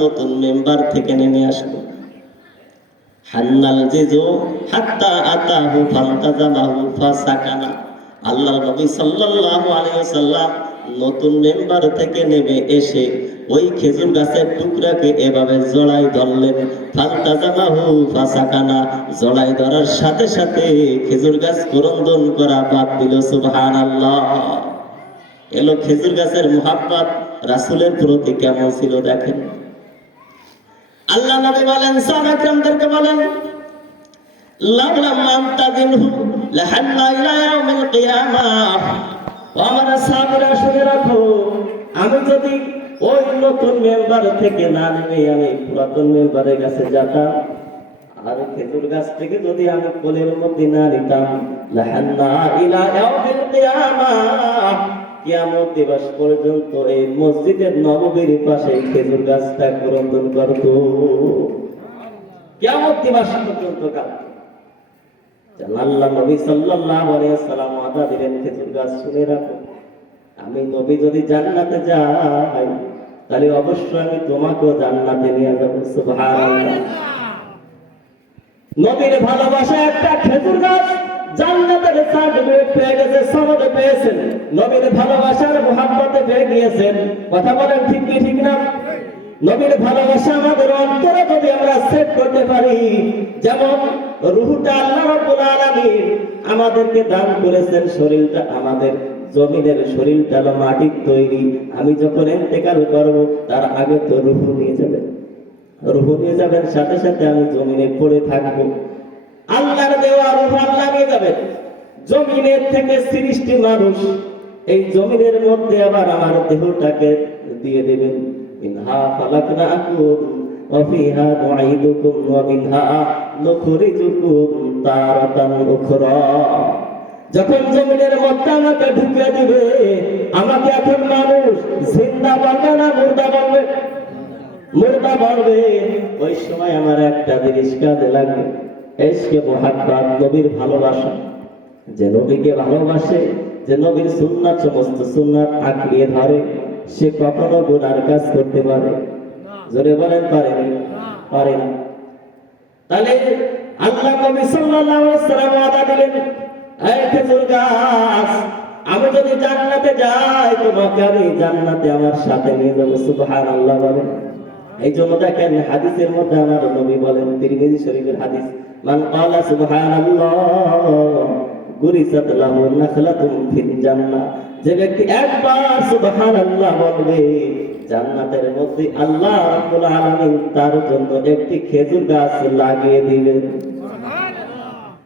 নতুন মেম্বার থেকে নেমে আসলো। জড়াই ধরার সাথে সাথে খেজুর গাছ করন্দন করা বাদ দিল, সুবহানাল্লাহ। এলো খেজুর গাছের মোহাব্বত। রাসূলের প্রতি কেমন ছিল দেখেন। আল্লাহ নবী বলেন সাহাবাদেরকে বলেন, লাউলা লাহান্না ইলা ইয়াউমিল কিয়ামাহ আমার সাহাবীরা, শুনে রাখো, আমি যদি ওই নতুন মেম্বার থেকে না নেমে আমি পুরাতন মেম্বারের কাছে যেতাম, আর খেজুর গাছ থেকে যদি আমি কোলের মধ্যে না নিতাম, লাহান্না ইলা ইয়াউমিল কিয়ামাহ কিয়ামত দিবস পর্যন্ত এই মসজিদের নববীর পাশে খেজুর গাছটা ক্রন্দন করত। কিয়ামত দিবস পর্যন্ত আল্লাহ নবী সাল্লাল্লাহু আলাইহি সাল্লাম আদা দিলেন খেজুর গাছ শুনে রাখো। আমি নবী যদি জান্নাতে যাই তাহলে অবশ্যই আমি তোমাকেও জান্নাতে নিয়ে যাব। সুবহানাল্লাহ। নবীর ভালোবাসা একটা খেজুর গাছ। জান্নাতের সার্টিফিকেট পেয়ে গেছে, সনদে পেয়েছেন। নবীর ভালোবাসার মোহাম্মতে পেয়ে গিয়েছেন। কথা বলেন ঠিক কি, ঠিক না? নবীর ভালোবাসা আমাদের অন্তরে যদি আমরা সেট করতে পারি, যেমন রুহুটা আল্লাহ রাব্বুল আলামিন আমাদেরকে দান করেছেন, শরীরটা আমাদের জমিনের শরীরটা হলো মাটির তৈরি। আমি যখন ইন্তেকাল করব, তার আগে তো রুহু নিয়ে যাবেন। রুহু নিয়ে যাবেন, সাথে সাথে আমি জমিনে পড়ে থাকব। আল্লাহর দেওয়া রুহ আল্লাহ নিয়ে যাবে। জমিনের থেকে সৃষ্টি মানুষ, এই জমিনের মধ্যে আবার আমার দেহটাকে দিয়ে দেবেন। মিনহা খালাকনাকুম ওয়া ফিহা নুঈদুকুম ওয়া মিনহা নুখরিজুকুম তারাতান উখরা। যখন জমিনের মধ্যে আমাকে ঢুকে দিবে, আমাকে এখন মানুষ জিন্দা বলবে না মুর্দা বলবে মুর্দা বলবে, ওই সময় আমার একটা জিনিস কাজে লাগবে। এসকে মোহাব্বত নবীর ভালোবাসা। যে নবীকে ভালোবাসে, যে নবীর সুন্নাত, সমস্ত সুন্নাত আঁকড়িয়ে ধরে, সে কখনো গুনার কাজ করতে পারে। জোরে বলেন, পারে পারে না। তাহলে আল্লাহ নবী সাল্লাল্লাহু আলাইহি সাল্লাম ওয়াদা দিলেন এই খেজুর গাছ, আমি যদি জান্নাতে যাই, তোমাকে আমি জান্নাতে আমার সাথে নিয়ে যাব। সুবহানাল্লাহ বলেন। এই জন্য দেখেন হাদিসের মধ্যে আমার নবী বলেন, তিরমিজি শরীফের হাদিস মান ক্বালা সুবহানাল্লাহ। গুরিসাত লাহু নাখলাতুন ফিল জান্নাহ। যে ব্যক্তি একবার সুবহানাল্লাহ বলবে জান্নাতের মধ্যে আল্লাহ রাব্বুল আলামিন তার জন্য একটি খেজুর গাছ লাগিয়ে দিবেন।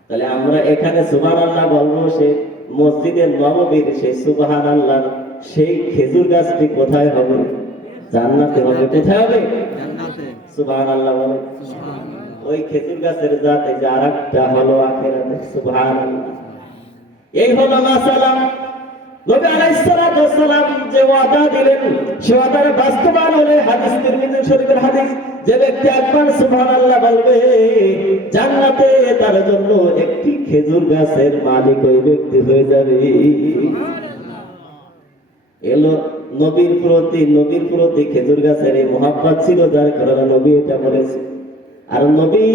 তাহলে আমরা এখানে সুবহানাল্লাহ বলব সে মসজিদের নববীর সেই সুবহানাল্লাহ সেই খেজুর গাছটি কোথায় হবে? জান্নাতে হবে। কোথায় হবে? সুবহানাল্লাহ বলে। ওই খেজুর গাছের জাতে যে আরেকটা হলো আখেরাতে সুবহানাল্লাহ। এই হলো মাসালা নবী আলাইহিস ওয়াসসালাম যে ওয়াদা দিলেন সে ওয়াদার বাস্তবায়ন হলে হাদিস তিরমিজি শরীফের হাদিস যে ব্যক্তি একবার সুবহানাল্লাহ বলবে জান্নাতে তার জন্য একটি খেজুর গাছের মালিক ওই ব্যক্তি হয়ে যাবে। এলো নবীর প্রতি নবীর প্রতি খেজুর গাছের এই মহাব্বত ছিল যার কারণে নবী এটা বলেছে। আর নবী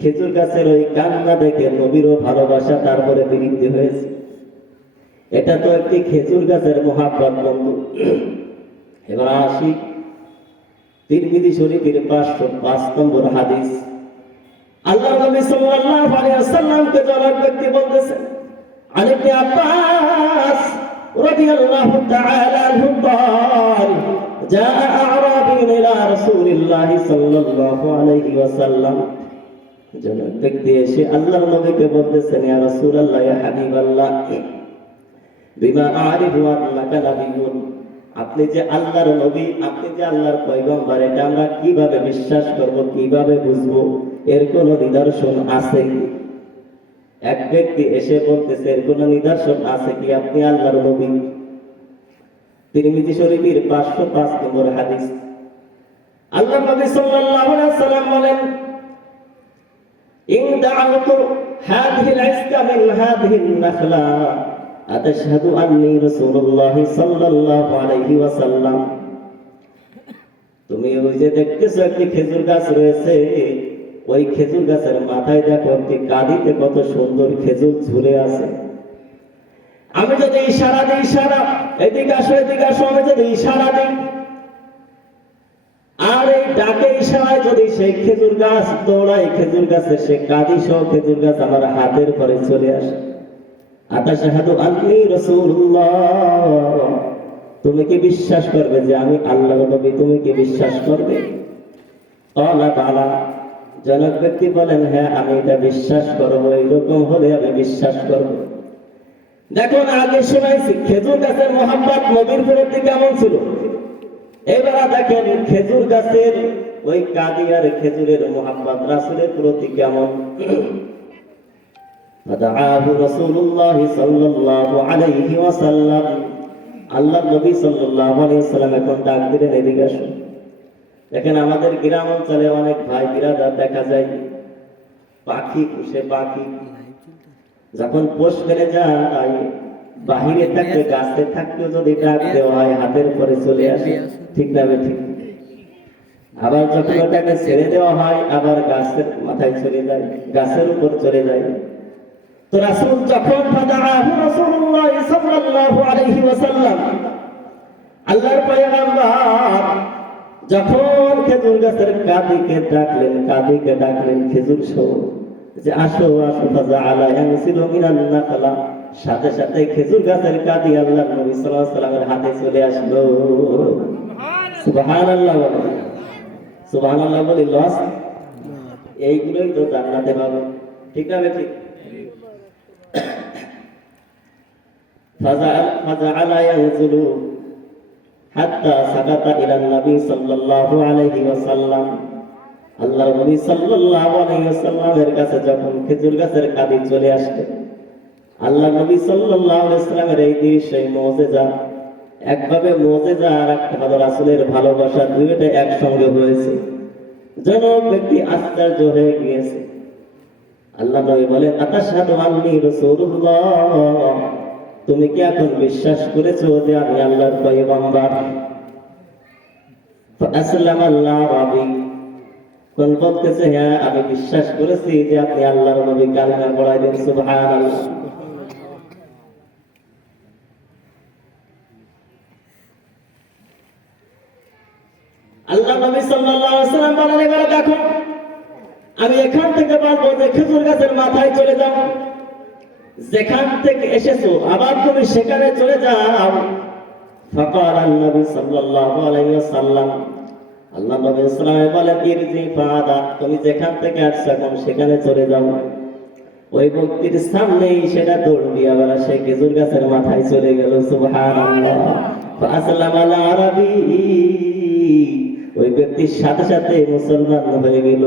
খেজুর গাছের ওই কান্না দেখে নবীরও ভালোবাসা তারপরে বিরুদ্ধে হয়েছে এটা তো একটি খেজুর গাছের মহাব্বত বন্ধু এবার আসি তিরমিজি শরীফের পাঁচশো পাঁচ নম্বর হাদিস আল্লাহ নবী সাল্লাল্লাহু আলাইহি ওয়াসাল্লামকে জবাব ব্যক্তি বলতেছেন عن ابن عباس رضي الله تعالى عنه قال جاء أعرابي আপনি যে আল্লাহর নবী, আপনি যে আল্লাহর পয়গম্বর, এটা আমরা কীভাবে বিশ্বাস করব, কীভাবে বুঝব, এর কোনো নিদর্শন আছে কি? এক ব্যক্তি এসে বলতেছে, এর কোন নিদর্শন আছে কি? আপনি আল্লাহর নবী। তিরমিজি শরীফের পাঁচশো পাঁচ নম্বর হাদিস। আল্লাহ নবী সাল্লাল্লাহু আলাইহি সাল্লাম বলেন, ইন দাআতু হাদিহি আল-ইসকা মিন হাদিহি আন-নাখলা আতাশহাদু আন্নী রাসূলুল্লাহ সাল্লাল্লাহু আলাইহি ওয়াসাল্লাম। তুমি ওই যে দেখতেছো একটি খেজুর গাছ রয়েছে, ওই খেজুর গাছের মাথায় দেখো একটি কাঁদিতে কত সুন্দর খেজুর ঝুলে আছে। আমি যদি ইশারা দিই, ইশারা, এদিকে আসো এদিকে আসো, আমি যদি ইশারা দিই আর এই ডাকে ইশারায় যদি সেই খেজুর গাছ দৌড়ায়, খেজুর গাছে সে কাঁদি সহ খেজুর গাছ আমার হাতের পরে চলে আসে। আতাশাহাদু আন্নি রাসূলুল্লাহ। তুমি কি বিশ্বাস করবে যে আমি আল্লাহর নবী? তুমি কি বিশ্বাস করবে? অলা বালা জনক ব্যক্তি বলেন হ্যাঁ আমি এটা বিশ্বাস করব, এইরকম হলে আমি বিশ্বাস করব। দেখুন আগে শোনাইছি, খেজুর গাছের মোহাম্মদ নবীর প্রতি কেমন ছিল? দেখেন খেজুর গাছের, ওই কাদিয়ার খেজুরের মোহাম্মদ রাসুলের প্রতি কেমন? আল্লাহ নবী সাল্লাম এখন ডাক দিলেন, এদিকে দেখেন আমাদের গ্রাম অঞ্চলে অনেক ভাই বিরাদার দেখা যায়। পাখি পুষে পাখি। যখন পোষ ফেলে যায়, বাহিরে থাকতে গাছে থাকতেও যদি ডাক দেওয়া হয়, হাতের পরে চলে আসে। ঠিক না ঠিক। আবার যখন ওটাকে ছেড়ে দেওয়া হয়, আবার গাছের মাথায় চলে যায়, গাছের উপর চলে যায়। তো রাসূল যখন ফাদাআহু রাসূলুল্লাহ সাল্লাল্লাহু আলাইহি ওয়াসাল্লাম আল্লাহর যখন খেজুর গাছের ডাকলেন ডাকলেন খেজুর সহ, যে আসো আসো ফাজা আলা ইয়ানসিল মিনান নাখলা সাথে সাথে খেজুর গাছের কাদি আল্লাহ নবী সাল্লাল্লাহু আলাইহি সাল্লামের হাতে চলে আসলো। সুবহানাল্লাহ বলে সুবহানাল্লাহ বলে লস এইগুলোই তো জান্নাতে পাবে ঠিক না বে ঠিক فجعل فجعل ينزل حتى سقط إلى النبي صلى الله عليه وسلم আল্লাহ নবী সাল্লাল্লাহু আলাইহি ওয়াসাল্লামের কাছে যখন খেজুর গাছের কাঁদি চলে আসবে আল্লাহ নবী সাল্লাল্লাহু আলাইহি ওয়াসাল্লামের এই দৃশ্য এই মুজিজা একভাবে মুজিজা আর একটা হলো রাসূলের ভালোবাসা দুইটা একসঙ্গে হয়েছে। যেন ব্যক্তি আশ্চর্য হয়ে গিয়েছে। আল্লাহ নবী বলেন, আতাশহাদু আন্নী রাসূলুল্লাহ? তুমি কি এখন বিশ্বাস করেছ যে আমি আল্লাহর পয়গম্বর? আসসালাম আল্লাহ রাবি কোন বলতেছে হ্যাঁ আমি বিশ্বাস করেছি যে আপনি আল্লাহর নবী কালিমা পড়াই দেন, সুবহানাল্লাহ। আল্লাহ নবী সাল্লাল্লাহু আলাইহি ওয়াসাল্লাম বলেন এবারে দেখো আমি এখান থেকে বলব যে খেজুর গাছের মাথায় চলে যাও। যেখান থেকে এসেছ আবার তুমি সেখানে চলে যাও। ফকার নবী সাল্লাল্লাহু আলাইহি ওয়াসাল্লাম আল্লাহ নবী সাল্লাল্লাহু বলেন ইরজি ফাদা তুমি যেখান থেকে আসছো এখন সেখানে চলে যাও। ওই ব্যক্তির সামনেই সেটা দৌড় দিয়ে আবার সে খেজুর গাছের মাথায় চলে গেল সুবহানাল্লাহ। ফাসলাম আল আরবি। ওই ব্যক্তির সাথে সাথে মুসলমান হয়ে গেল।